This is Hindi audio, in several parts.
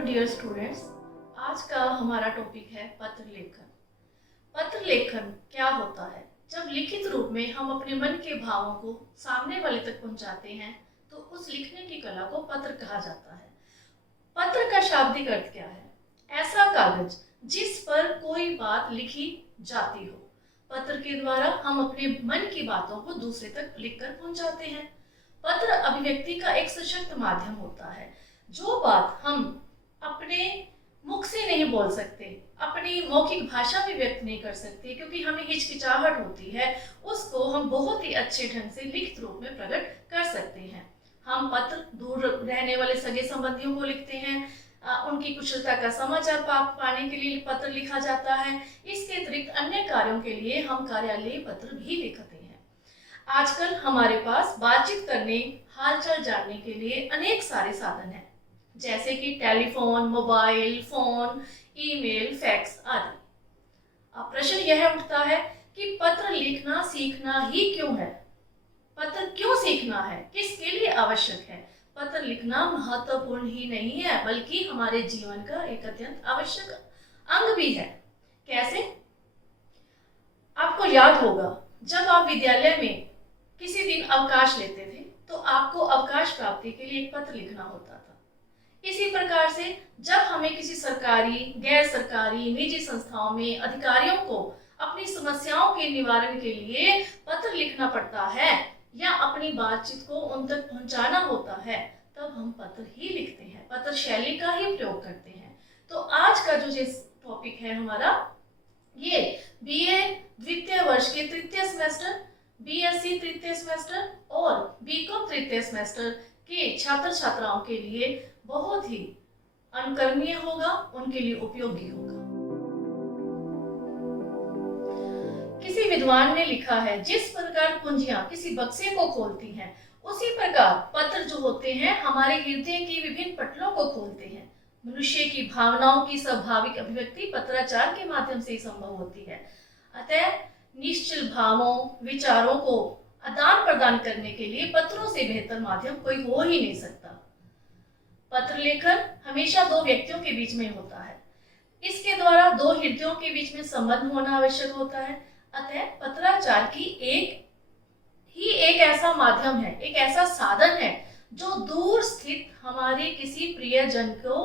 Hello dear students. आज का हमारा टॉपिक है पत्र लेखन। पत्र लेखन क्या होता है? जब लिखित रूप में हम अपने मन के भावों को सामने वाले तक पहुंचाते हैं तो उस लिखने की कला को पत्र कहा जाता है। पत्र का शाब्दिक अर्थ क्या है? ऐसा कागज जिस पर कोई बात लिखी जाती हो। पत्र के द्वारा हम अपने मन की बातों को दूसरे तक लिखकर पहुंचाते हैं। पत्र अभिव्यक्ति का एक सशक्त माध्यम होता है। जो बात हम अपने मुख से नहीं बोल सकते, अपनी मौखिक भाषा में व्यक्त नहीं कर सकते क्योंकि हमें हिचकिचाहट होती है, उसको हम बहुत ही अच्छे ढंग से लिखित रूप में प्रकट कर सकते हैं। हम पत्र दूर रहने वाले सगे संबंधियों को लिखते हैं, उनकी कुशलता का समाचार पाने के लिए पत्र लिखा जाता है। इसके अतिरिक्त अन्य कार्यों के लिए हम कार्यालयीय पत्र भी लिखते हैं। आजकल हमारे पास बातचीत करने, हालचाल जानने के लिए अनेक सारे साधन हैं, जैसे कि telephone, mobile phone, email, fax आदि। अब प्रश्न यह उठता है कि पत्र लिखना सीखना ही क्यों है? पत्र क्यों सीखना है? किसके लिए आवश्यक है? पत्र लिखना महत्वपूर्ण ही नहीं है बल्कि हमारे जीवन का एक अत्यंत आवश्यक अंग भी है। कैसे? आपको याद होगा, जब आप विद्यालय में किसी दिन अवकाश लेते थे तो आपको अवकाश प्राप्ति के लिए एक पत्र लिखना होता था। इसी प्रकार से जब हमें किसी सरकारी, गैर सरकारी, निजी संस्थाओं में अधिकारियों को अपनी समस्याओं के निवारण के लिए पत्र लिखना पड़ता है या अपनी बातचीत को उन तक पहुंचाना होता है, तब हम पत्र ही लिखते हैं, पत्र शैली का ही प्रयोग करते हैं। तो आज का जो टॉपिक है हमारा, ये बीए द्वितीय वर्ष के तृतीय सेमेस्टर, बीएससी तृतीय सेमेस्टर और बीकॉम तृतीय सेमेस्टर के छात्र छात्राओं के लिए बहुत ही अनुकरणीय होगा, उनके लिए उपयोगी होगा। किसी विद्वान ने लिखा है, जिस प्रकार कुंजियां किसी बक्से को खोलती हैं, उसी प्रकार पत्र जो होते हैं हमारे हृदय की विभिन्न पटलों को खोलते हैं। मनुष्य की भावनाओं की स्वाभाविक अभिव्यक्ति पत्राचार के माध्यम से ही संभव होती है। अतः निश्चल भावों, विचारों को आदान प्रदान करने के लिए पत्रों से बेहतर माध्यम कोई हो ही नहीं सकता। पत्र लेखन हमेशा दो व्यक्तियों के बीच में होता है। इसके द्वारा दो हृदयों के बीच में संबंध होना आवश्यक होता है। अतः पत्राचार की एक ऐसा माध्यम है, एक ऐसा साधन है जो दूर स्थित हमारे किसी प्रियजन को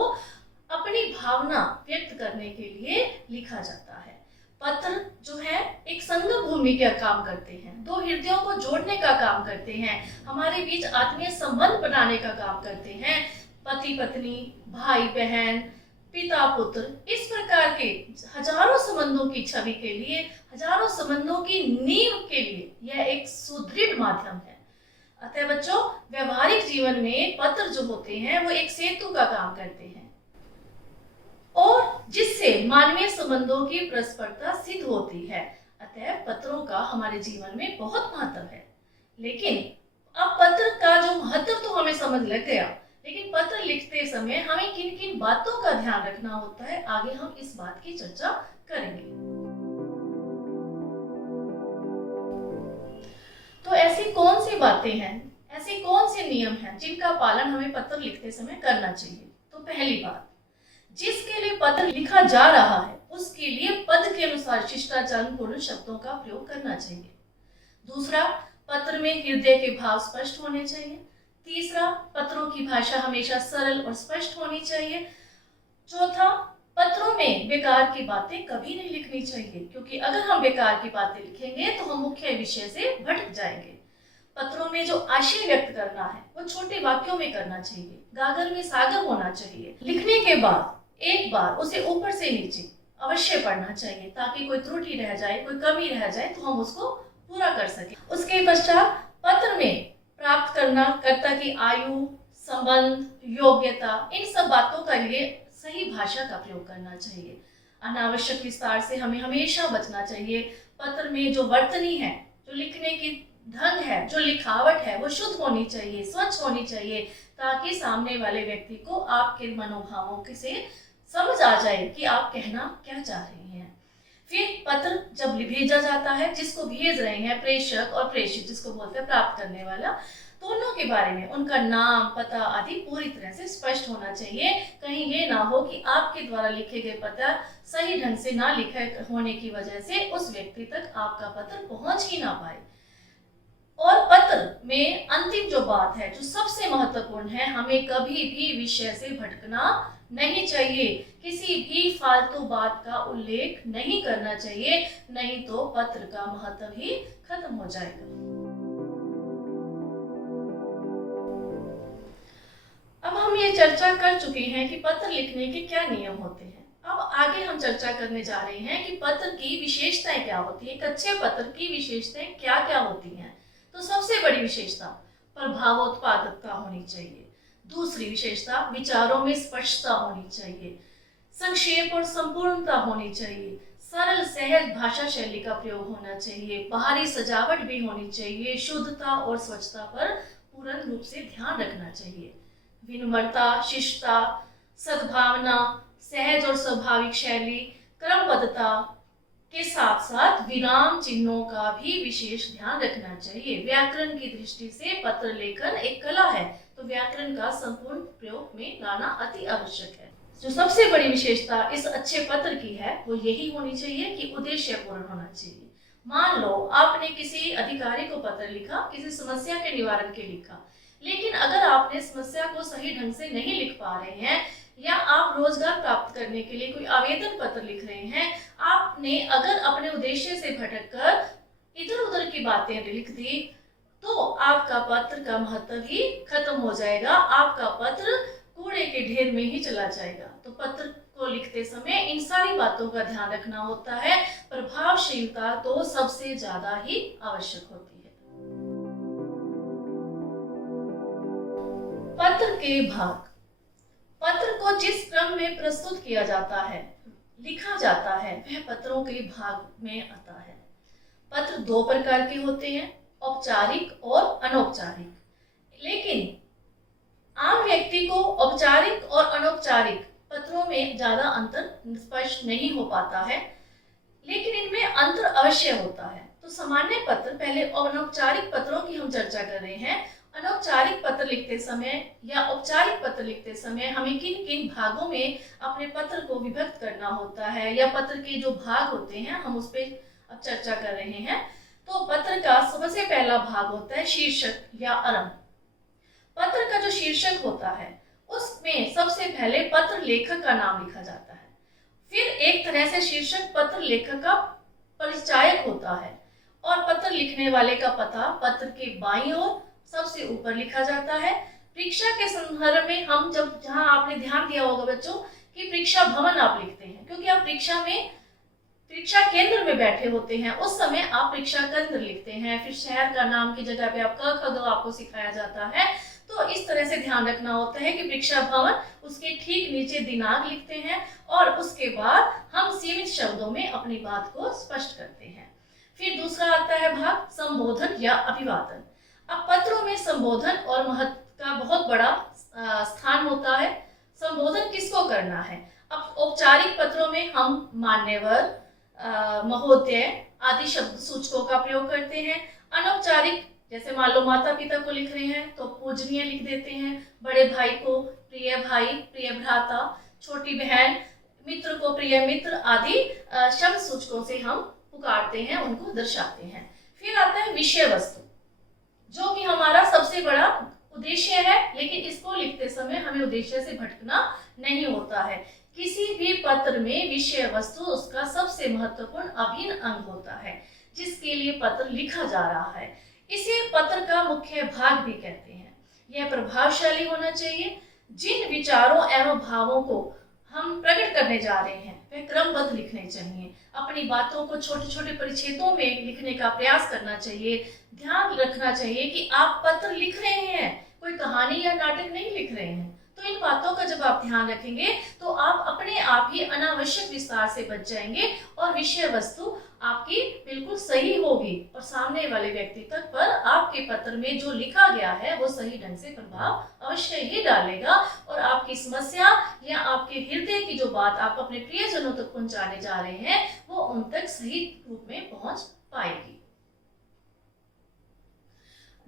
अपनी भावना व्यक्त करने के लिए लिखा जाता है। पत्र जो है एक संगम भूमि का काम करते हैं, दो हृदयों को जोड़ने का काम करते हैं, हमारे बीच आत्मीय संबंध बनाने का काम करते हैं। पति पत्नी, भाई बहन, पिता पुत्र, इस प्रकार के हजारों संबंधों की छवि के लिए, हजारों संबंधों की नींव के लिए यह एक सुदृढ़ माध्यम है। अतः बच्चों, व्यवहारिक जीवन में पत्र जो होते हैं वो एक सेतु का काम करते हैं और जिससे मानवीय संबंधों की परस्परता सिद्ध होती है। अतः पत्रों का हमारे जीवन में बहुत महत्व है। लेकिन अब पत्र का जो महत्व तो हमें समझ लग गया, लेकिन पत्र लिखते समय हमें किन किन बातों का ध्यान रखना होता है, आगे हम इस बात की चर्चा करेंगे। तो ऐसी कौन सी बातें हैं, ऐसे कौन से नियम हैं जिनका पालन हमें पत्र लिखते समय करना चाहिए? तो पहली बात, जिसके लिए पत्र लिखा जा रहा है उसके लिए पद के अनुसार शिष्टाचारपूर्ण शब्दों का प्रयोग करना चाहिए। दूसरा, पत्र में हृदय के भाव स्पष्ट होने चाहिए। तीसरा, पत्रों की भाषा हमेशा सरल और स्पष्ट होनी चाहिए। चौथा, पत्रों में बेकार की बातें कभी नहीं लिखनी चाहिए, क्योंकि अगर हम बेकार की बातें लिखेंगे तो हम मुख्य विषय से भटक जाएंगे। पत्रों में जो आशय व्यक्त करना है वो छोटे वाक्यों में करना चाहिए, गागर में सागर होना चाहिए। लिखने के बाद एक बार उसे ऊपर से नीचे अवश्य पढ़ना चाहिए ताकि कोई त्रुटि रह जाए, कोई कमी रह जाए तो हम उसको पूरा कर सकें। उसके पश्चात पत्र में प्राप्त करना कर्ता की आयु, संबंध, योग्यता, इन सब बातों के लिए सही भाषा का प्रयोग करना चाहिए। अनावश्यक विस्तार से हमें हमेशा बचना चाहिए। पत्र में जो वर्तनी है, जो लिखने की ढंग है, जो लिखावट है, वो शुद्ध होनी चाहिए, स्वच्छ होनी चाहिए, ताकि सामने वाले व्यक्ति को आपके मनोभावों से समझ आ जाए कि आप कहना क्या चाह रही हैं। फिर पत्र जब भेजा जाता है, जिसको भेज रहे हैं प्रेषक और प्रेषित जिसको बोलते हैं प्राप्त करने वाला, दोनों के बारे में उनका नाम पता आदि पूरी तरह से स्पष्ट होना चाहिए। कहीं ये ना हो कि आपके द्वारा लिखे गए पता सही ढंग से ना लिखे होने की वजह से उस व्यक्ति तक आपका पत्र पहुंच ही ना पाए। और पत्र में अंतिम जो बात है, जो सबसे महत्वपूर्ण है, हमें कभी भी विषय से भटकना नहीं चाहिए। किसी भी फालतू बात का उल्लेख नहीं करना चाहिए, नहीं तो पत्र का महत्व ही खत्म हो जाएगा। अब हम ये चर्चा कर चुके हैं कि पत्र लिखने के क्या नियम होते हैं। अब आगे हम चर्चा करने जा रहे हैं कि पत्र की विशेषताएं क्या होती है, एक अच्छे पत्र की विशेषताएं क्या क्या होती हैं। तो सबसे बड़ी विशेषता प्रभावोत्पादकता होनी चाहिए। दूसरी विशेषता विचारों में स्पष्टता होनी चाहिए। संक्षेप और संपूर्णता होनी चाहिए। सरल सहज भाषा शैली का प्रयोग होना चाहिए। बाहरी सजावट भी होनी चाहिए। शुद्धता और स्वच्छता पर पूर्ण रूप से ध्यान रखना चाहिए। विनम्रता, शिष्टता, सद्भावना, सहज और स्वाभाविक शैली, क्रमबद्धता के साथ साथ विराम चिन्हों का भी विशेष ध्यान रखना चाहिए। व्याकरण की दृष्टि से पत्र लेखन एक कला है, तो व्याकरण का संपूर्ण प्रयोग में लाना अति आवश्यक है। जो सबसे बड़ी विशेषता इस अच्छे पत्र की है वो यही होनी चाहिए कि उद्देश्य पूर्ण होना चाहिए। मान लो आपने किसी अधिकारी को पत्र लिखा, किसी समस्या के निवारण के लिखा, लेकिन अगर आपने समस्या को सही ढंग से नहीं लिख पा रहे हैं या आप रोजगार प्राप्त करने के लिए कोई आवेदन पत्र लिख रहे हैं, आपने अगर अपने उद्देश्य से भटककर इधर उधर की बातें लिख दी, तो आपका पत्र का महत्व ही खत्म हो जाएगा। आपका पत्र कूड़े के ढेर में ही चला जाएगा। तो पत्र को लिखते समय इन सारी बातों का ध्यान रखना होता है। प्रभावशीलता तो सबसे ज्यादा ही आवश्यक होती है। पत्र के भाग। पत्र को जिस क्रम में प्रस्तुत किया जाता है, लिखा जाता है, वह पत्रों के भाग में आता है। पत्र दो प्रकार के होते हैं, औपचारिक और अनौपचारिक। लेकिन आम व्यक्ति को औपचारिक और अनौपचारिक पत्रों में ज्यादा अंतर स्पष्ट नहीं हो पाता है, लेकिन इनमें अंतर अवश्य होता है। तो सामान्य पत्र, पहले अनौपचारिक पत्रों की हम चर्चा कर रहे हैं। अनौपचारिक पत्र लिखते समय या औपचारिक पत्र लिखते समय हमें किन किन भागों में अपने पत्र को विभक्त करना होता है, या पत्र के जो भाग होते हैं हम उस पर अब चर्चा कर रहे हैं। तो पत्र का सबसे पहला भाग होता है शीर्षक या आरंभ। पत्र का जो शीर्षक होता है उसमें सबसे पहले पत्र लेखक का नाम लिखा जाता है। फिर एक तरह से शीर्षक पत्र लेखक का परिचायक होता है, और पत्र लिखने वाले का पता पत्र के बाईं ओर सबसे ऊपर लिखा जाता है। परीक्षा के संदर्भ में हम जहां आपने ध्यान दिया होगा बच्चों कि परीक्षा भवन आप लिखते हैं, क्योंकि आप परीक्षा केंद्र में बैठे होते हैं, उस समय आप परीक्षा केंद्र लिखते हैं। फिर शहर का नाम की जगह पे आप क ख ग आपको सिखाया जाता है। तो इस तरह से ध्यान रखना होता है कि परीक्षा भवन, उसके ठीक नीचे दिनांक लिखते हैं, और उसके बाद हम सीमित शब्दों में अपनी बात को स्पष्ट करते हैं। फिर दूसरा आता है भाग संबोधन या अभिवादन। अब पत्रों में संबोधन और महत्व का बहुत बड़ा स्थान होता है। संबोधन किसको करना है? अब औपचारिक पत्रों में हम मान्यवर, महोदय आदि शब्द सूचकों का प्रयोग करते हैं। अनौपचारिक, जैसे मान लो माता पिता को लिख रहे हैं तो पूजनीय लिख देते हैं। बड़े भाई को प्रिय भाई, प्रिय भ्राता, छोटी बहन, मित्र को प्रिय मित्र आदि शब्द सूचकों से हम पुकारते हैं, उनको दर्शाते हैं। फिर आता है विषय वस्तु, जो कि हमारा सबसे बड़ा उद्देश्य है, लेकिन इसको लिखते समय हमें उद्देश्य से भटकना नहीं होता है। किसी भी पत्र में विषय वस्तु उसका सबसे महत्वपूर्ण अभिन्न अंग होता है, जिसके लिए पत्र लिखा जा रहा है। इसे पत्र का मुख्य भाग भी कहते हैं। यह प्रभावशाली होना चाहिए। जिन विचारों एवं भावों को हम प्रकट करने जा रहे हैं वह क्रमबद्ध लिखने चाहिए। अपनी बातों को छोटे छोटे परिच्छेदों में लिखने का प्रयास करना चाहिए। ध्यान रखना चाहिए कि आप पत्र लिख रहे हैं, कोई कहानी या नाटक नहीं लिख रहे हैं। तो इन बातों का जब आप ध्यान रखेंगे तो आप अपने आप ही अनावश्यक विस्तार से बच जाएंगे और विषय वस्तु आपकी बिल्कुल सही होगी और सामने वाले व्यक्ति तक पर आपके पत्र में जो लिखा गया है वो सही ढंग से प्रभाव अवश्य ही डालेगा और आपकी समस्या या आपके हृदय की जो बात आप अपने प्रियजनों तक पहुंचाने जा रहे हैं वो उन तक सही रूप में पहुंच पाएगी।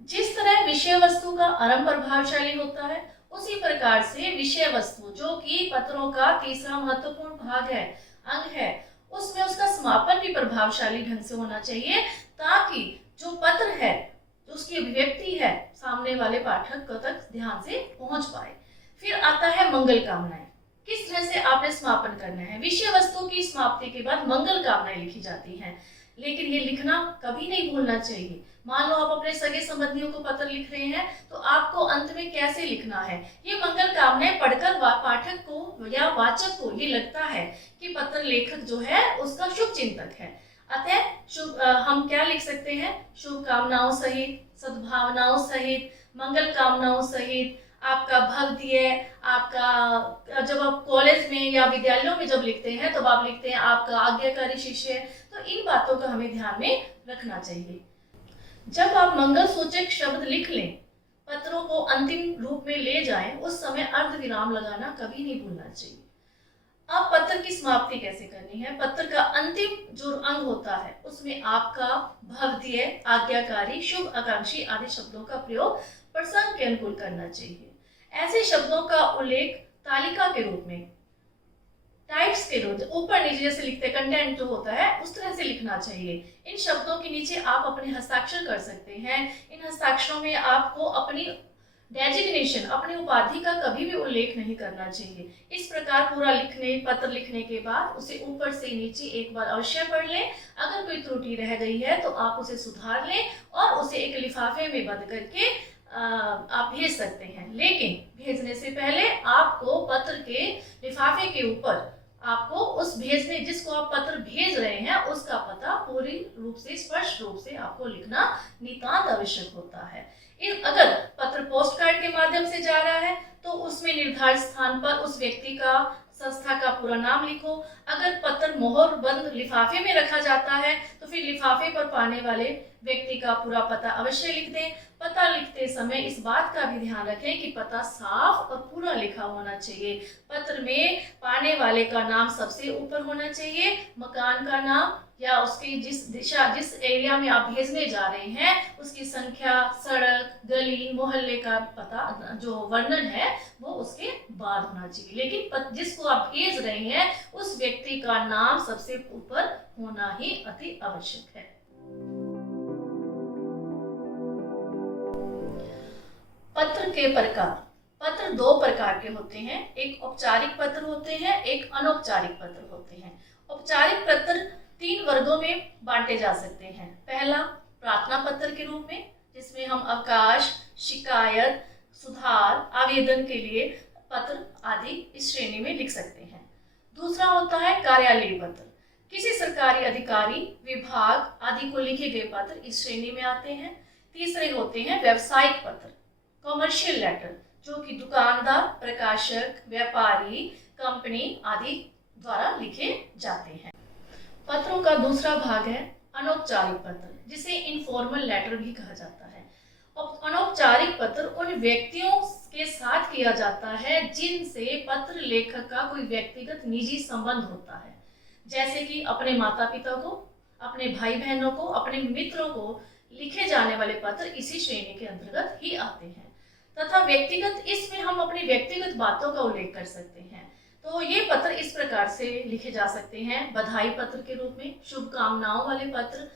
जिस तरह विषय वस्तु का आरंभ प्रभावशाली होता है, उसी प्रकार से विषय वस्तु जो कि पत्रों का तीसरा महत्वपूर्ण भाग है, अंग है, उसमें उसका समापन भी प्रभावशाली ढंग से होना चाहिए ताकि जो पत्र है, जो उसकी अभिव्यक्ति है, सामने वाले पाठक तक ध्यान से पहुंच पाए। फिर आता है मंगल कामनाएं। किस तरह से आपने समापन करना है। विषय वस्तु की समाप्ति के बाद मंगल कामनाएं लिखी जाती हैं, लेकिन ये लिखना कभी नहीं भूलना चाहिए। मान लो आप अपने सगे संबंधियों को पत्र लिख रहे हैं तो आपको अंत में कैसे लिखना है। ये मंगल कामनाएं पढ़कर पाठक को या वाचक को ये लगता है कि पत्र लेखक जो है उसका शुभ चिंतक है। अतः शुभ हम क्या लिख सकते हैं, शुभ कामनाओं सहित, सद्भावनाओं सहित, मंगल कामनाओं सहित, आपका भवदीय, आपका जब आप कॉलेज में या विद्यालयों में जब लिखते हैं तब आप लिखते हैं आपका आज्ञाकारी शिष्य। तो इन बातों का हमें ध्यान में रखना चाहिए। जब आप मंगल सूचक शब्द लिख लें, पत्रों को अंतिम रूप में ले जाएं, उस समय अर्ध विराम लगाना कभी नहीं भूलना चाहिए। अब पत्र की समाप्ति कैसे करनी है। पत्र का अंतिम जो अंग होता है उसमें आपका भवदीय, आज्ञाकारी, शुभ आकांक्षी आदि शब्दों का प्रयोग प्रसंग के अनुकूल करना चाहिए। ऐसे शब्दों का उल्लेख तालिका के रूप में, टाइप्स के रूप, ऊपर नीचे जैसे लिखते कंटेंट जो होता है उस तरह से लिखना चाहिए। इन शब्दों के नीचे आप अपने हस्ताक्षर कर सकते हैं। इन हस्ताक्षरों में आपको अपनी डेजिग्नेशन, अपनी उपाधि का कभी भी उल्लेख नहीं करना चाहिए। इस प्रकार पूरा पत्र लिखने के बाद उसे ऊपर से नीचे एक बार अवश्य पढ़ लें। अगर कोई त्रुटि रह गई है तो आप उसे सुधार लें और उसे एक लिफाफे में बंद करके आप भेज सकते हैं। लेकिन भेजने से पहले आपको पत्र के लिफाफे के ऊपर आपको उस भेजने जिसको आप पत्र भेज रहे हैं उसका पता पूरी रूप से, स्पष्ट रूप से आपको लिखना नितांत आवश्यक होता है। अगर पत्र पोस्ट कार्ड के माध्यम से जा रहा है तो उसमें निर्धारित स्थान पर उस व्यक्ति का, संस्था का पूरा नाम लिखो। अगर पत्र मोहर बंद लिफाफे में रखा जाता है तो फिर लिफाफे पर पाने वाले व्यक्ति का पूरा पता अवश्य लिख दें। पता लिखते समय इस बात का भी ध्यान रखें कि पता साफ और पूरा लिखा होना चाहिए। पत्र में पाने वाले का नाम सबसे ऊपर होना चाहिए, मकान का नाम या उसकी जिस एरिया में आप भेजने जा रहे हैं उसकी संख्या, सड़क, गली, मोहल्ले का पता जो वर्णन है वो उसके बाद होना चाहिए। लेकिन जिसको आप भेज रहे हैं उस व्यक्ति का नाम सबसे ऊपर होना ही अति आवश्यक है। पत्र के प्रकार। पत्र दो प्रकार के होते हैं, एक औपचारिक पत्र होते हैं, एक अनौपचारिक पत्र होते हैं। औपचारिक पत्र 3 वर्गों में बांटे जा सकते हैं। पहला प्रार्थना पत्र के रूप में, जिसमें हम अवकाश, शिकायत, सुधार, आवेदन के लिए पत्र आदि इस श्रेणी में लिख सकते हैं। दूसरा होता है कार्यालयीय पत्र। किसी सरकारी अधिकारी, विभाग आदि को लिखे गए पत्र इस श्रेणी में आते हैं। तीसरे होते हैं व्यावसायिक पत्र, कॉमर्शियल लेटर, जो कि दुकानदार, प्रकाशक, व्यापारी, कंपनी आदि द्वारा लिखे जाते हैं। पत्रों का दूसरा भाग है अनौपचारिक पत्र, जिसे इनफॉर्मल लेटर भी कहा जाता है। अनौपचारिक पत्र उन व्यक्तियों के साथ किया जाता है जिनसे पत्र लेखक का कोई व्यक्तिगत निजी संबंध होता है, जैसे कि अपने माता पिता को, अपने भाई बहनों को, अपने मित्रों को लिखे जाने वाले पत्र इसी श्रेणी के अंतर्गत ही आते हैं। तथा व्यक्तिगत, इसमें हम अपनी व्यक्तिगत बातों का उल्लेख कर सकते हैं। तो ये पत्र इस प्रकार से लिखे जा सकते हैं, बधाई पत्र के रूप में, शुभकामनाओं वाले पत्र,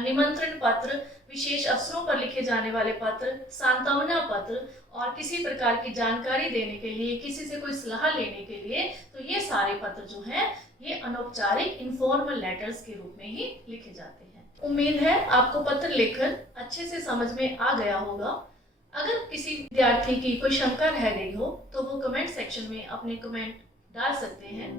निमंत्रण पत्र, विशेष अवसरों पर लिखे जाने वाले पत्र, सांत्वना पत्र और किसी प्रकार की जानकारी देने के लिए, किसी से कोई सलाह लेने के लिए। तो ये सारे पत्र जो हैं ये अनौपचारिक इनफॉर्मल लेटर्स के रूप में ही लिखे जाते हैं। उम्मीद है आपको पत्र लेखन अच्छे से समझ में आ गया होगा। अगर किसी विद्यार्थी की कोई शंका रह गई हो तो वो कमेंट सेक्शन में अपने कमेंट डाल सकते हैं।